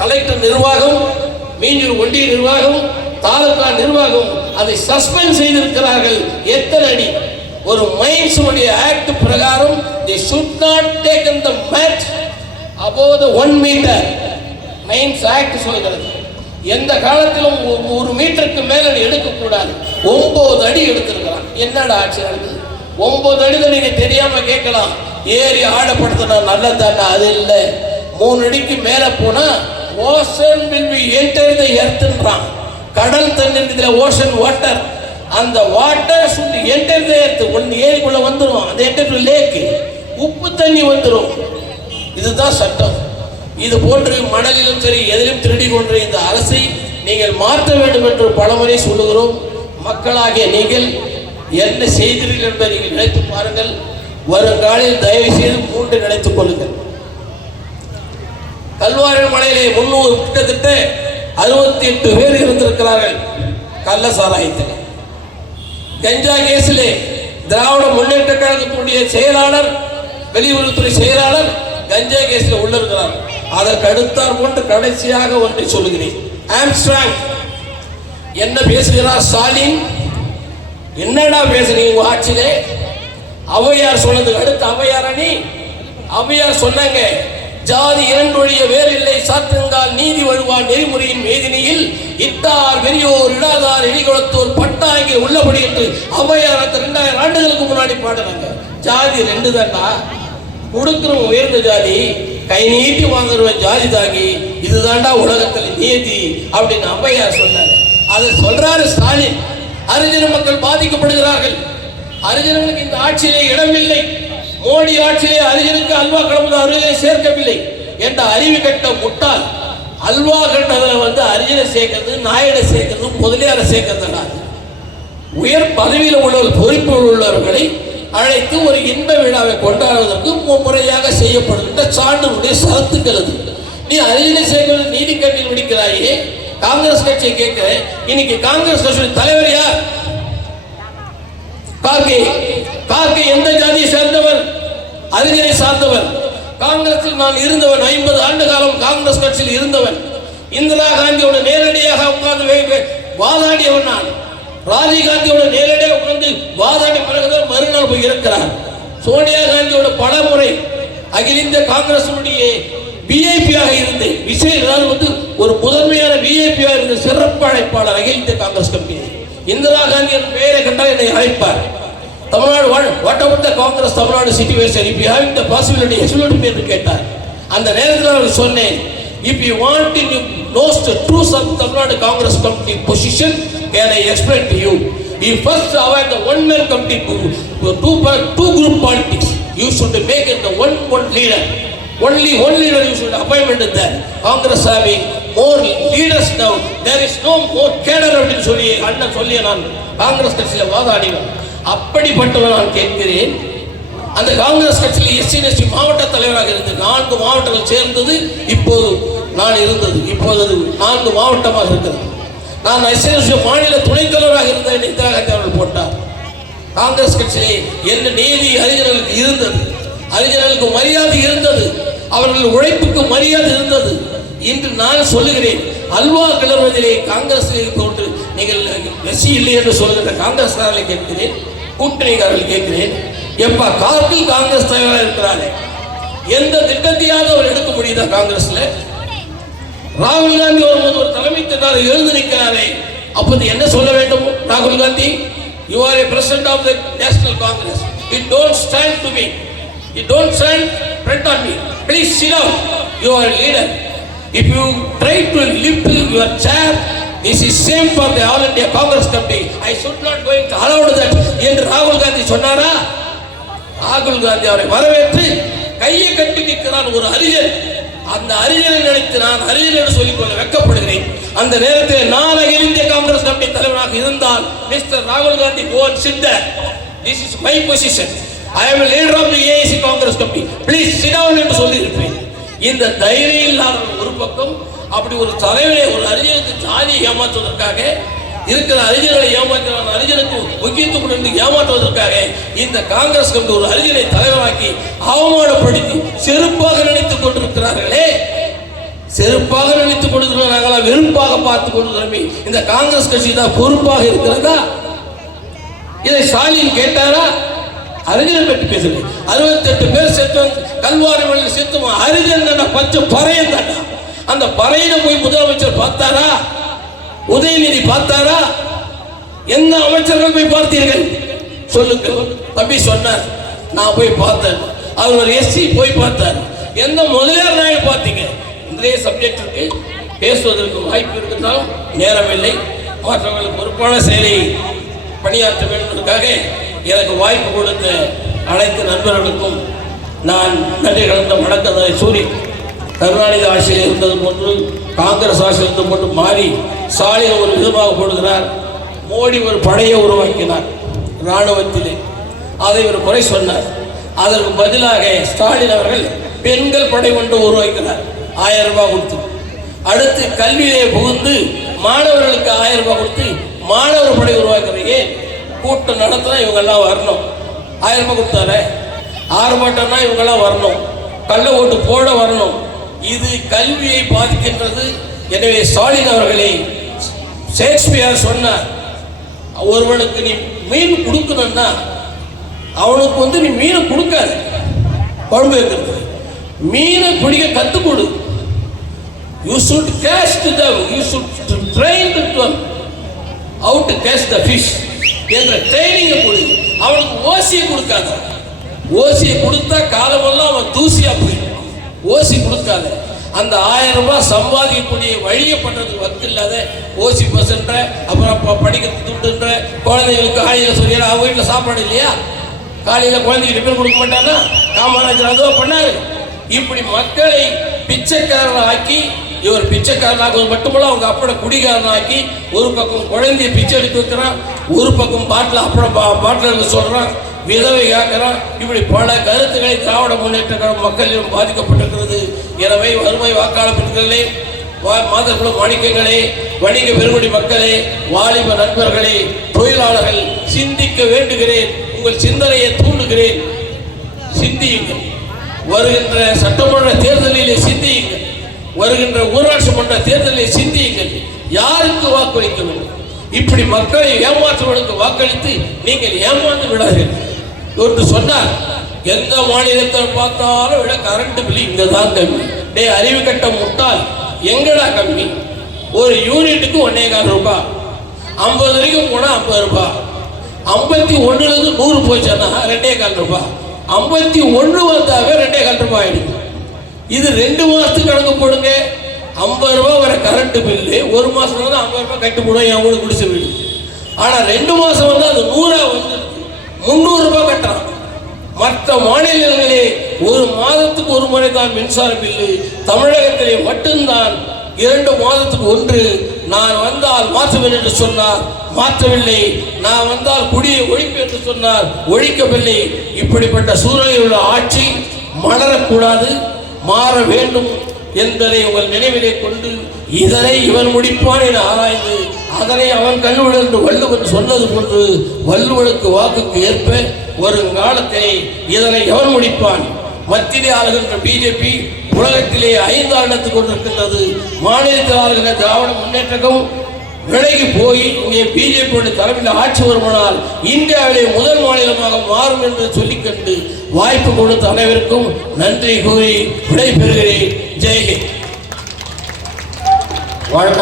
Collector நிர்வாகம் மீஞ்சூர் ஒன்றிய நிர்வாகம் தாலுகா நிர்வாகம் அதை சஸ்பெண்ட் செய்திருக்கிறார்கள். எத்தனை அடி? ஒரு மைன்ஸுடைய ஆக்ட் பிரகாரம் the should not taken the match above the one metre mines act சொல்கிறது. எந்த காலத்திலும் ஒரு மீட்டருக்கு மேல நீ எடுக்கக்கூடாது. ஒன்பது அடி எடுத்திருக்கிறான். என்னடா ஆட்சி நடக்குது ஒன்பது அடி தான் நீங்க தெரியாம கேட்கலாம். ஏறி ஆடப்படுத்தினா நல்லதாண்டா அது இல்லை. மூணு அடிக்கு மேலே போனால் ocean will be enter the எர்த்ன்றான் கடல் தண்ணீர் ஓஷன் வாட்டர் அந்த water should enter the earth ஒன்று ஏரிக்குள்ளே வந்துடும் அந்த என்டர் லேக்கு லேக் உப்பு தண்ணி வந்துடும் இதுதான் சட்டம். இது போன்று மணலிலும் சரி எதிலும் திருடி கொன்ற இந்த அரசை நீங்கள் மாற்ற வேண்டும் என்று பலமுறை சொல்லுகிறோம். மக்களாகிய நீங்கள் என்ன செய்கிறீர்கள் என்பதை நீங்கள் நினைத்து பாருங்கள். வருங்காலில் தயவு செய்து மூன்று நினைத்துக் கொள்ளுங்கள். கல்வாரி மலையிலே முன்னூறு கிட்டத்தட்ட அறுபத்தி எட்டு பேர் இருந்திருக்கிறார்கள். கள்ள சாராயத்தில். கஞ்சா கேஸிலே திராவிட முன்னேற்ற கழகத்துடைய செயலாளர் வெளியுறவுத்துறை செயலாளர் கஞ்சா கேஸில் உள்ள இருக்கிறார் அதற்கு அடுத்தார் போன்று கடைசியாக ஒன்றை சொல்லுகிறேன். ஆம்ஸ்ட்ராங். என்ன பேசுகிறார் ஸ்டாலின்? என்னடா பேசுறீங்க உங்க ஆட்சியிலே? அவையார் சொன்னதுக்கு அடுத்து அவையார் அணி? ஔவையார் சொன்னாங்க ஜாதி இரண்டொழிய வேறில்லை. சாற்றுங்கால் நீதி வழுவான் நெறிமுறையின் மேதினியில். இட்டார் பெரியோர் இடாதார் இடிகுளத்தோர் பட்டாங்கி உள்ளபடி என்று ஔவையார் ரெண்டாயிரம் ஆண்டுகளுக்கு முன்னாடி பாடுறாங்க ஜாதி ரெண்டு தாண்டா கொடுக்கிறவன் உயர்ந்த ஜாதி கை நீட்டி வாங்குறவன் ஜாதி தாங்கி இதுதாண்டா உலகத்தில் நீதி அப்படின்னு ஔவையார் சொன்னாங்க அதை சொல்றாரு ஸ்டாலின். அரிஜன மக்கள் பாதிக்கப்படுகிறார்கள். அரிஜனங்களுக்கு இந்த ஆட்சியிலே இடமில்லை. மோடி ஆட்சியிலே அறிஞருக்கு அல்வா கலந்து அருகிலே சேர்க்கவில்லை என்ற அறிவு கட்ட முட்டாள் அல்வா கண்டதுல வந்து அறிஞரை சேர்க்கறது நாயரை சேர்க்கிறது முதலியாரை சேர்க்கிறது உயர் பதவியில் உள்ள பொறுப்பில் உள்ளவர்களை அழைத்து ஒரு இன்ப விழாவை கொண்டாடுவதற்கு முறையாக செய்யப்படுகின்ற சான்றுடைய சரத்துக்கள் அது. நீ அறிஞரை சேர்க்கிறது நீதி கட்டில் விடுக்கிறாயே காங்கிரஸ் கட்சியை கேட்கிறேன். இன்னைக்கு காங்கிரஸ் கட்சியின் தலைவர் யார்? கார்கே. கார்கே எந்த ஜாதியை சேர்ந்தவன் அறிஞரை சார்ந்தவர் காங்கிரஸில் நான் இருந்தவன். ஐம்பது ஆண்டு காலம் காங்கிரஸ் கட்சியில் இருந்தவன். இந்திரா காந்தியோட நேரடியாக உட்கார்ந்து வாதாடியவன் நான். ராஜீவ் காந்தியோட நேரடியாக உட்கார்ந்து வாதாடி பிறகுதான் மறுநாள் போய் இருக்கிறார் சோனியா காந்தியோட பல முறை அகில இந்திய காங்கிரசுடைய விஐபியாக இருந்து விஜய் அதாவது வந்து ஒரு முதன்மையான பிஐபியாக இருந்த சிறப்பு அழைப்பாளர் அகில இந்திய காங்கிரஸ் கம்பெனி இந்திரா காந்தி என்ற பெயரை கண்டால் என்னை அழைப்பார். Tamil Nadu what about the Congress Tamil Nadu situation if you having the possibility எஸ்பிலிட்டி என்று கேட்டார். அந்த நேரத்தில் அவர் சொன்னேன் if you want in you knows the truth of Tamil Nadu Congress committee position can I explain to you you first avoid the one man committee two two group politics you should make in the one one leader only one leader you should appointment இந்த காங்கிரஸ் சாமி more leaders now there is no more cadre அப்படின்னு சொல்லி அண்ணன் சொல்லி நான் காங்கிரஸ் கட்சியில் வாதாடினேன். அப்படிப்பட்டவன் நான் கேட்கிறேன். அந்த காங்கிரஸ் கட்சியில் எஸ்சி எஸ்டி மாவட்ட தலைவராக இருந்து நான்கு மாவட்டங்கள் சேர்ந்தது இப்போது நான் இருந்தது. இப்போது அது நான்கு மாவட்டமாக இருக்கிறது. நான் எஸ்சி மாநில துணைத் தலைவராக இருந்தேன் இந்திரா காந்தி அவர்கள் போட்டார். காங்கிரஸ் கட்சியிலே என்ன நீதி அறிஞர்களுக்கு இருந்தது. அறிஞர்களுக்கு மரியாதை இருந்தது. அவர்கள் உழைப்புக்கு மரியாதை இருந்தது. இன்று நான் சொல்லுகிறேன் அல்வா கிளறுவதிலே காங்கிரஸ் போன்று நீங்கள் வெசி இல்லை என்று சொல்லுகிற காங்கிரஸ்காரர்களை கேட்கிறேன். கூட்டணிக்காரர்களை கேட்கிறேன். எப்ப கார்கில் காங்கிரஸ் தலைவராக இருக்கிறாரே. எந்த திட்டத்தையாவது அவர் எடுக்க முடியுதா காங்கிரஸ்ல? ராகுல் காந்தி வரும்போது ஒரு தலைமை திட்டாரை எழுந்து நிற்கிறாரே. அப்போது என்ன சொல்ல வேண்டும் ராகுல் Gandhi? You are a president of the national Congress it don't stand to me it don't stand front on me please sit out you are leader if you try to lift your chair this is same for the all India Congress committee I should not going to allowed that என்று ராகுல் காந்தி சொன்னாரா? ராகுல் காந்தி அவரை வரவேற்று கையை கட்டி நிற்கிறான் ஒரு அறிஞர் அந்த அறிஞரை நினைத்து நான் அறிஞர் என்று சொல்லிக்கொள்ள வெக்கப்படுகிறேன். அந்த நேரத்தில் நான் அகில இந்திய காங்கிரஸ் கமிட்டி தலைவராக இருந்தால் மிஸ்டர் ராகுல் காந்தி கோன் சித்த this is my position I am leader of the AIC Congress committee please sit down என்று சொல்லியிருக்கிறேன். இந்த தைரியம் இல்லாத ஒரு பக்கம் அப்படி ஒரு தலைவரை ஒரு அறிஞருக்கு ஜாதியை ஏமாற்றுவதற்காக இருக்கிற அறிஞர்களை ஏமாற்றுவார் அறிஞருக்கு முக்கியத்துவம் கொடுத்து ஏமாற்றுவதற்காக இந்த காங்கிரஸ் கமிட்டி ஒரு அறிஞரை தலைவராக்கி அவமானப்படுத்தி செருப்பாக நினைத்துக் கொண்டிருக்கிறார்களே. செருப்பாக நினைத்துக் கொண்டிருக்கிறோம். நாங்களா வெறுப்பாக பார்த்து கொண்டிருக்கிறோமே. இந்த காங்கிரஸ் கட்சி தான் பொறுப்பாக இருக்கிறதா? இதை ஸ்டாலின் கேட்டாரா? அறிஞர் பற்றி பேசுறது அறுபத்தெட்டு பேர் செத்து கல்வாரி மலையில் செத்துவான் அறிஞர் பச்சை பறையன் தாண்டா. அந்த பறையில போய் முதலமைச்சர் பார்த்தாரா? உதயநிதி பார்த்தாரா? எந்த அமைச்சர்கள் போய் பார்த்தீர்கள்? சொல்லுங்கள். தம்பி சொன்னார். நான் போய் பார்த்தேன். அவர் ஒரு எஸ்சி போய் பார்த்தார். எந்த முதலியார் நாயுடு பார்த்தீங்க? இன்றைய இருக்கு. பேசுவதற்கு வாய்ப்பு இருந்தாலும் நேரமில்லை மற்றவர்களுக்கு பொறுப்பான செயலை பணியாற்ற வேண்டுவதற்காக எனக்கு வாய்ப்பு கொடுத்த அனைத்து நண்பர்களுக்கும் நான் நன்றி கலந்த வணக்கத்தை சூரியன் கருணாநிதி ஆட்சியில் இருந்தது போன்று காங்கிரஸ் ஆட்சியில் இருந்தது போன்று மாறி ஸ்டாலின் ஒரு விதமாக போடுகிறார். மோடி ஒரு படையை உருவாக்கினார் இராணுவத்திலே. அதை ஒரு குறை சொன்னார். அதற்கு பதிலாக ஸ்டாலின் அவர்கள் பெண்கள் படை ஒன்று உருவாக்கினார். ஆயிரம் ரூபாய் கொடுத்து. அடுத்து கல்வியிலே புகுந்து மாணவர்களுக்கு ஆயிரம் ரூபாய் கொடுத்து மாணவர் படை உருவாக்குறீங்க கூட்டம் நடத்தினா இவங்கெல்லாம் வரணும். ஆயிரம் ரூபாய் கொடுத்தாரு? ஆர்ப்பாட்டம்னா இவங்கெல்லாம் வரணும். கள்ள ஓட்டு போட வரணும். இது கல்வியை பாதிக்கின்றது. எனவே ஸ்டாலின் அவர்களை ஷேக்ஸ்பியர் சொன்னார் ஒருவனுக்கு நீ மீன் கொடுக்கணும்னா அவனுக்கு வந்து நீ மீனை கொடுக்காது. குழம்பு வைக்கிறது. மீனை பிடிக்க கற்றுக் கொடு. You should cast them you should train them how to cast the fish என்ற ட்ரைனிங்கை கொடு. அவனுக்கு ஓசியை கொடுக்காத. ஓசியை கொடுத்தா காலமெல்லாம் அவன் தூசியாக போயிடும். ஓசி கொடுக்காத. அந்த ஆயிரம் ரூபாய் சம்பாதிக்கக்கூடிய வழியை பண்ணுறதுக்கு வந்து இல்லாத ஓசி பஸ்ன்ற அப்புறம் படிக்கிறது துண்டுன்ற குழந்தைகளுக்கு குழந்தைங்களுக்கு காலையில் சொல்லிடுற அவங்க வீட்டில் சாப்பாடு இல்லையா? காலையில் குழந்தைக்கு டிஃபன் கொடுக்க மாட்டானா? காமராஜர் அதுவாக பண்ணாரு. இப்படி மக்களை பிச்சைக்காரன் ஆக்கி இவர் பிச்சைக்காரனாக்குவது மட்டுமல்ல அவங்க அப்பட குடிகாரன் ஆக்கி ஒரு பக்கம் குழந்தைய பிச்சை எடுத்து வைக்கிறான் ஒரு பக்கம் பாட்டில் அப்பட பாட்டில் சொல்கிறான் விதவை காக்கிறான் இப்படி பல கருத்துக்களை திராவிட முன்னேற்ற கழக மக்களிடம் பாதிக்கப்பட்டிருக்கிறது. எனவே வறுமை வாக்காளர் பெண்களே மாதக்குழு மாணிக்கங்களே வணிக பெருங்குடி மக்களே வாலிப நண்பர்களே தொழிலாளர்கள் சிந்திக்க வேண்டுகிறேன் உங்கள் சிந்தனையை தூண்டுகிறேன். சிந்தியுங்கள். வருகின்ற சட்டமன்ற தேர்தலிலே சிந்தியுங்கள். வருகின்ற ஊராட்சி மன்ற தேர்தலிலே சிந்தியுங்கள். யாருக்கு வாக்களிக்க வேண்டும் இப்படி மக்களை ஏமாற்றுவதற்கு வாக்களித்து நீங்கள் ஏமாந்து விடாதீர்கள். என்று சொன்னார். எந்த மாநிலத்தில் பார்த்தாலும் விட கரண்ட் பில் இங்க தான் கம்மி. டே அறிவு கட்டம் முட்டால் எங்கடா கம்மி? ஒரு யூனிட்டுக்கு ஒன்னே கால் ரூபாய் ஐம்பது வரைக்கும் போனால் ஐம்பது ரூபாய் ஐம்பத்தி ஒன்றுலேருந்து நூறு போச்சுன்னா ரெண்டே கால் ரூபாய் ஐம்பத்தி ஒன்று வந்தாவே ரெண்டே கால் ரூபாய் ஆயிடுது. இது ரெண்டு மாதத்துக்கு கணக்கு போடுங்க. ஐம்பது ரூபாய் வர கரண்ட் பில்லு ஒரு மாதம் வந்து ஐம்பது ரூபாய் கட்டி போடுவோம் என் வீடு குடிசை வீடு. ஆனால் ரெண்டு மாதம் வந்து அது நூறா வந்து முந்நூறு ரூபாய் கட்டுறான் மற்ற மாநிலங்களிலே ஒரு மாதத்துக்கு ஒரு முறை தான் மின்சார பில்லு தமிழகத்திலே மட்டும்தான் இரண்டு மாதத்துக்கு ஒன்று. நான் வந்தால் மாற்றுவேன் என்று சொன்னார் மாற்றவில்லை. நான் வந்தால் குடியை ஒழிப்பு என்று சொன்னார் ஒழிக்கவில்லை. இப்படிப்பட்ட சூழலில் உள்ள ஆட்சி மலரக்கூடாது. மாற வேண்டும் என்பதை உங்கள் நினைவிலே கொண்டு இதனை இவன் முடிப்பான் என ஆராய்ந்து அதனை அவன் கண்ணுடன் என்று வள்ளுவன் சொன்னது போன்று வள்ளுவனுக்கு வாக்குக்கு ஏற்ப வருங்காலத்திலே இதனை எவன் முடிப்பான்? மத்தியிலே ஆளுகின்ற பிஜேபி உலகத்திலே ஐந்து இடத்துக்கு கொண்டிருக்கின்றது. மாநிலத்தில் ஆளுகின்ற திராவிட முன்னேற்றமும் விலகி போய் இங்கே பிஜேபியோட தலைமையில் ஆட்சி வருமானால் இந்தியாவிலே முதல் மாநிலமாக மாறும் என்று சொல்லிக்கொண்டு வாய்ப்பு கொடுத்த அனைவருக்கும் நன்றி கூறி விடைபெறுகிறேன். ஜெய்ஹிந்த் வணக்கம்.